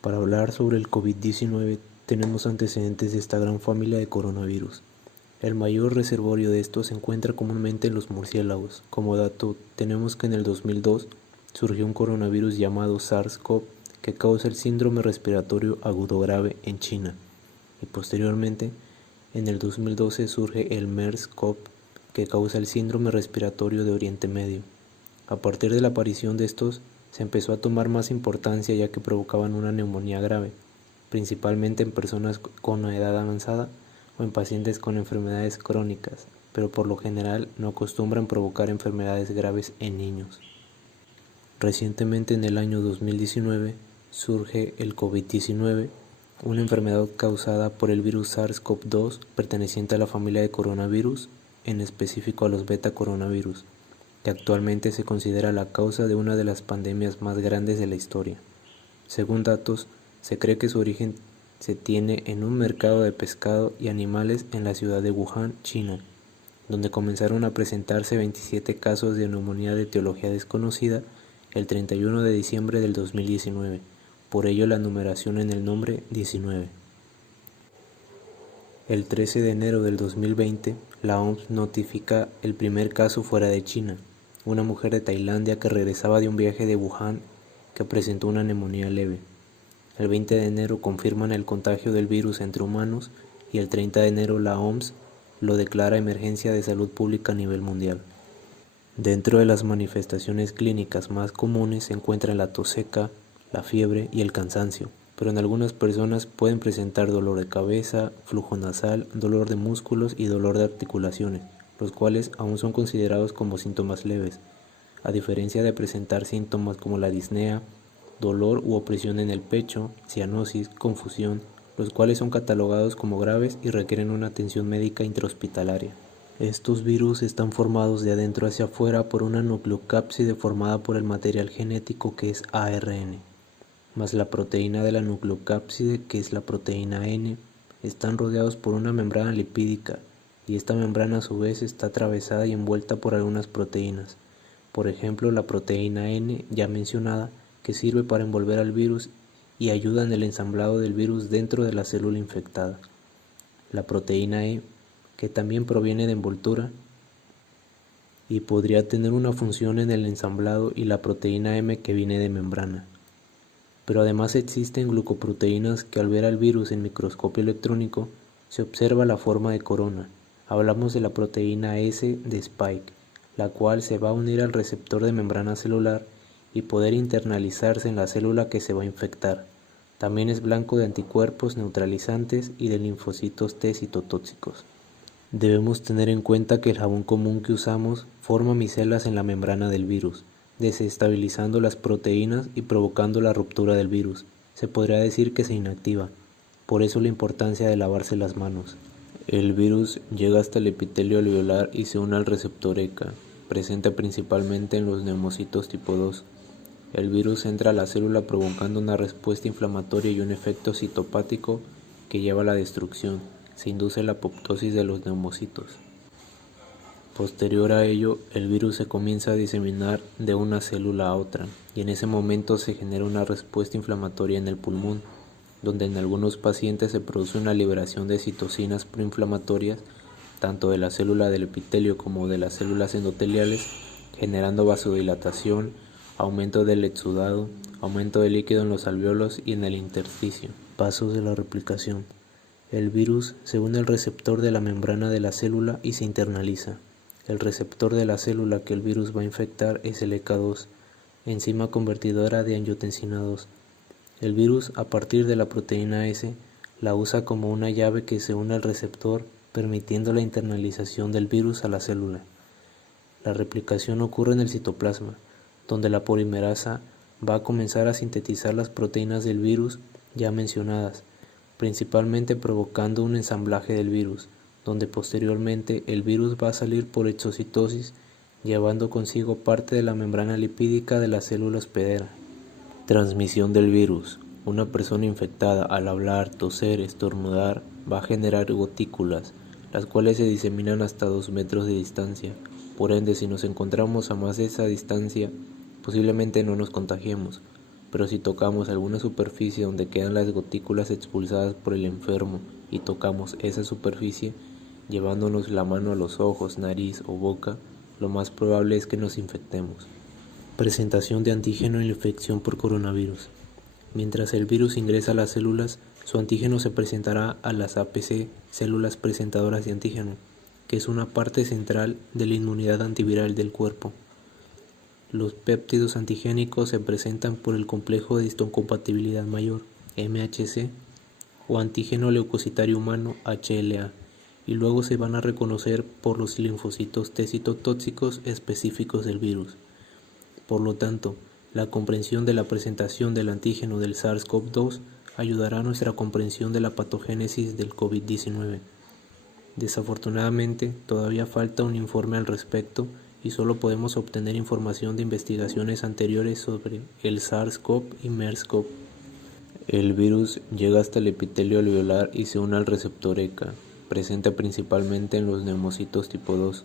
Para hablar sobre el COVID-19 tenemos antecedentes de esta gran familia de coronavirus. El mayor reservorio de estos se encuentra comúnmente en los murciélagos. Como dato, tenemos que en el 2002 surgió un coronavirus llamado SARS-CoV que causa el síndrome respiratorio agudo grave en China. Y posteriormente, en el 2012 surge el MERS-CoV que causa el síndrome respiratorio de Oriente Medio. A partir de la aparición de estos, se empezó a tomar más importancia ya que provocaban una neumonía grave, principalmente en personas con edad avanzada o en pacientes con enfermedades crónicas, pero por lo general no acostumbran provocar enfermedades graves en niños. Recientemente, en el año 2019, surge el COVID-19, una enfermedad causada por el virus SARS-CoV-2 perteneciente a la familia de coronavirus, en específico a los beta coronavirus, que actualmente se considera la causa de una de las pandemias más grandes de la historia. Según datos, se cree que su origen se tiene en un mercado de pescado y animales en la ciudad de Wuhan, China, donde comenzaron a presentarse 27 casos de neumonía de etiología desconocida el 31 de diciembre del 2019, por ello la numeración en el nombre 19. El 13 de enero del 2020, la OMS notifica el primer caso fuera de China, una mujer de Tailandia que regresaba de un viaje de Wuhan que presentó una neumonía leve. El 20 de enero confirman el contagio del virus entre humanos y el 30 de enero la OMS lo declara emergencia de salud pública a nivel mundial. Dentro de las manifestaciones clínicas más comunes se encuentran la tos seca, la fiebre y el cansancio, pero en algunas personas pueden presentar dolor de cabeza, flujo nasal, dolor de músculos y dolor de articulaciones, los cuales aún son considerados como síntomas leves, a diferencia de presentar síntomas como la disnea, dolor u opresión en el pecho, cianosis, confusión, los cuales son catalogados como graves y requieren una atención médica intrahospitalaria. Estos virus están formados de adentro hacia afuera por una nucleocápside formada por el material genético que es ARN, más la proteína de la nucleocápside que es la proteína N, están rodeados por una membrana lipídica y esta membrana a su vez está atravesada y envuelta por algunas proteínas, por ejemplo la proteína N ya mencionada, que sirve para envolver al virus y ayuda en el ensamblado del virus dentro de la célula infectada. La proteína E, que también proviene de envoltura y podría tener una función en el ensamblado, y la proteína M que viene de membrana. Pero además existen glucoproteínas que al ver al virus en microscopio electrónico se observa la forma de corona. Hablamos de la proteína S de Spike, la cual se va a unir al receptor de membrana celular y poder internalizarse en la célula que se va a infectar. También es blanco de anticuerpos neutralizantes y de linfocitos T citotóxicos. Debemos tener en cuenta que el jabón común que usamos forma micelas en la membrana del virus, desestabilizando las proteínas y provocando la ruptura del virus. Se podría decir que se inactiva, por eso la importancia de lavarse las manos. El virus llega hasta el epitelio alveolar y se une al receptor ECA, presente principalmente en los neumocitos tipo 2. El virus entra a la célula provocando una respuesta inflamatoria y un efecto citopático que lleva a la destrucción. Se induce la apoptosis de los neumocitos. Posterior a ello, el virus se comienza a diseminar de una célula a otra, y en ese momento se genera una respuesta inflamatoria en el pulmón, donde en algunos pacientes se produce una liberación de citocinas proinflamatorias, tanto de la célula del epitelio como de las células endoteliales, generando vasodilatación, aumento del exudado, aumento de líquido en los alvéolos y en el intersticio. Pasos de la replicación. El virus se une al receptor de la membrana de la célula y se internaliza. El receptor de la célula que el virus va a infectar es el ECA2, enzima convertidora de angiotensina 2. El virus, a partir de la proteína S, la usa como una llave que se une al receptor, permitiendo la internalización del virus a la célula. La replicación ocurre en el citoplasma, donde la polimerasa va a comenzar a sintetizar las proteínas del virus ya mencionadas, principalmente provocando un ensamblaje del virus, donde posteriormente el virus va a salir por exocitosis, llevando consigo parte de la membrana lipídica de la célula hospedera. Transmisión del virus. Una persona infectada al hablar, toser, estornudar, va a generar gotículas, las cuales se diseminan hasta 2 metros de distancia. Por ende, si nos encontramos a más de esa distancia, posiblemente no nos contagiemos, pero si tocamos alguna superficie donde quedan las gotículas expulsadas por el enfermo y tocamos esa superficie, llevándonos la mano a los ojos, nariz o boca, lo más probable es que nos infectemos. Presentación de antígeno en la infección por coronavirus. Mientras el virus ingresa a las células, su antígeno se presentará a las APC, células presentadoras de antígeno, que es una parte central de la inmunidad antiviral del cuerpo. Los péptidos antigénicos se presentan por el complejo de histocompatibilidad mayor, MHC, o antígeno leucocitario humano, HLA, y luego se van a reconocer por los linfocitos T citotóxicos específicos del virus. Por lo tanto, la comprensión de la presentación del antígeno del SARS-CoV-2 ayudará a nuestra comprensión de la patogénesis del COVID-19. Desafortunadamente, todavía falta un informe al respecto y solo podemos obtener información de investigaciones anteriores sobre el SARS-CoV y MERS-CoV. El virus llega hasta el epitelio alveolar y se une al receptor ECA, presente principalmente en los neumocitos tipo 2.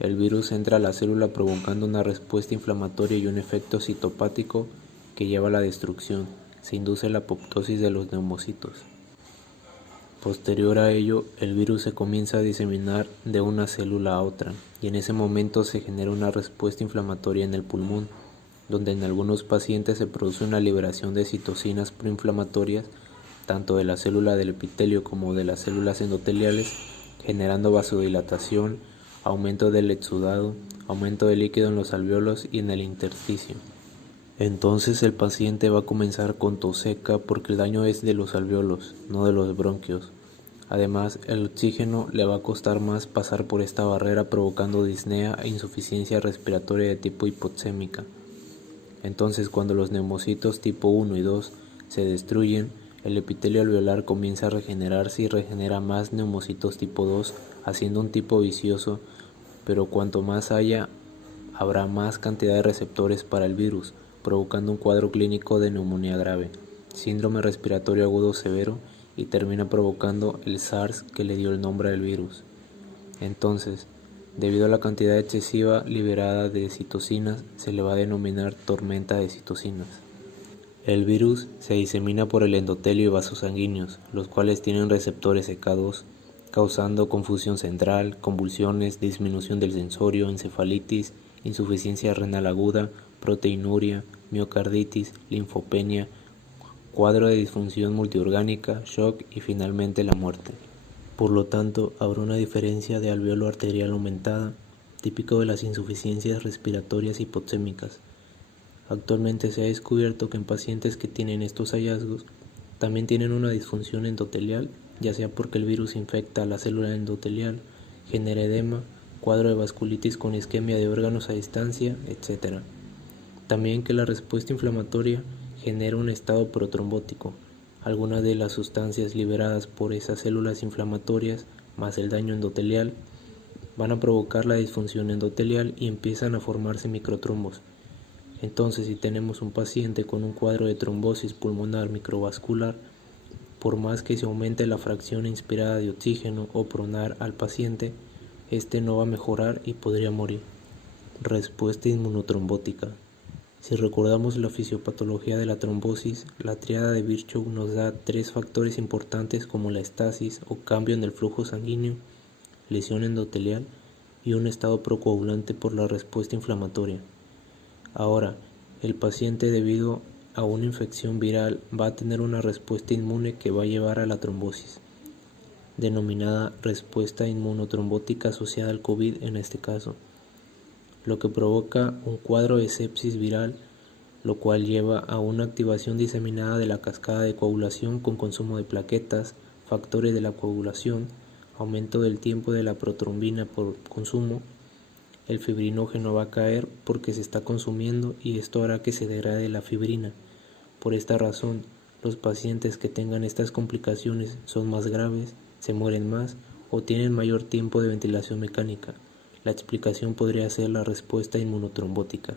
El virus entra a la célula provocando una respuesta inflamatoria y un efecto citopático que lleva a la destrucción. Se induce la apoptosis de los neumocitos. Posterior a ello, el virus se comienza a diseminar de una célula a otra, y en ese momento se genera una respuesta inflamatoria en el pulmón, donde en algunos pacientes se produce una liberación de citocinas proinflamatorias, tanto de la célula del epitelio como de las células endoteliales, generando vasodilatación, aumento del exudado, aumento de líquido en los alvéolos y en el intersticio. Entonces el paciente va a comenzar con tos seca porque el daño es de los alvéolos, no de los bronquios. Además, el oxígeno le va a costar más pasar por esta barrera, provocando disnea e insuficiencia respiratoria de tipo hipoxémica. Entonces, cuando los neumocitos tipo 1 y 2 se destruyen, el epitelio alveolar comienza a regenerarse y regenera más neumocitos tipo 2, haciendo un tipo vicioso, pero cuanto más haya, habrá más cantidad de receptores para el virus, provocando un cuadro clínico de neumonía grave, síndrome respiratorio agudo severo y termina provocando el SARS que le dio el nombre al virus. Entonces, debido a la cantidad excesiva liberada de citocinas, se le va a denominar tormenta de citocinas. El virus se disemina por el endotelio y vasos sanguíneos, los cuales tienen receptores EK2, causando confusión central, convulsiones, disminución del sensorio, encefalitis, insuficiencia renal aguda, proteinuria, miocarditis, linfopenia, cuadro de disfunción multiorgánica, shock y finalmente la muerte. Por lo tanto, habrá una diferencia de alveolo arterial aumentada, típico de las insuficiencias respiratorias hipoxémicas. Actualmente se ha descubierto que en pacientes que tienen estos hallazgos también tienen una disfunción endotelial, ya sea porque el virus infecta a la célula endotelial, genera edema, cuadro de vasculitis con isquemia de órganos a distancia, etc. También que la respuesta inflamatoria genera un estado protrombótico. Algunas de las sustancias liberadas por esas células inflamatorias, más el daño endotelial, van a provocar la disfunción endotelial y empiezan a formarse microtrombos. Entonces, si tenemos un paciente con un cuadro de trombosis pulmonar microvascular, por más que se aumente la fracción inspirada de oxígeno o pronar al paciente, este no va a mejorar y podría morir. Respuesta inmunotrombótica. Si recordamos la fisiopatología de la trombosis, la tríada de Virchow nos da 3 factores importantes como la estasis o cambio en el flujo sanguíneo, lesión endotelial y un estado procoagulante por la respuesta inflamatoria. Ahora, el paciente debido a una infección viral va a tener una respuesta inmune que va a llevar a la trombosis, denominada respuesta inmunotrombótica asociada al COVID en este caso, lo que provoca un cuadro de sepsis viral, lo cual lleva a una activación diseminada de la cascada de coagulación con consumo de plaquetas, factores de la coagulación, aumento del tiempo de la protrombina por consumo. El fibrinógeno va a caer porque se está consumiendo y esto hará que se degrade la fibrina. Por esta razón, los pacientes que tengan estas complicaciones son más graves, se mueren más o tienen mayor tiempo de ventilación mecánica. La explicación podría ser la respuesta inmunotrombótica.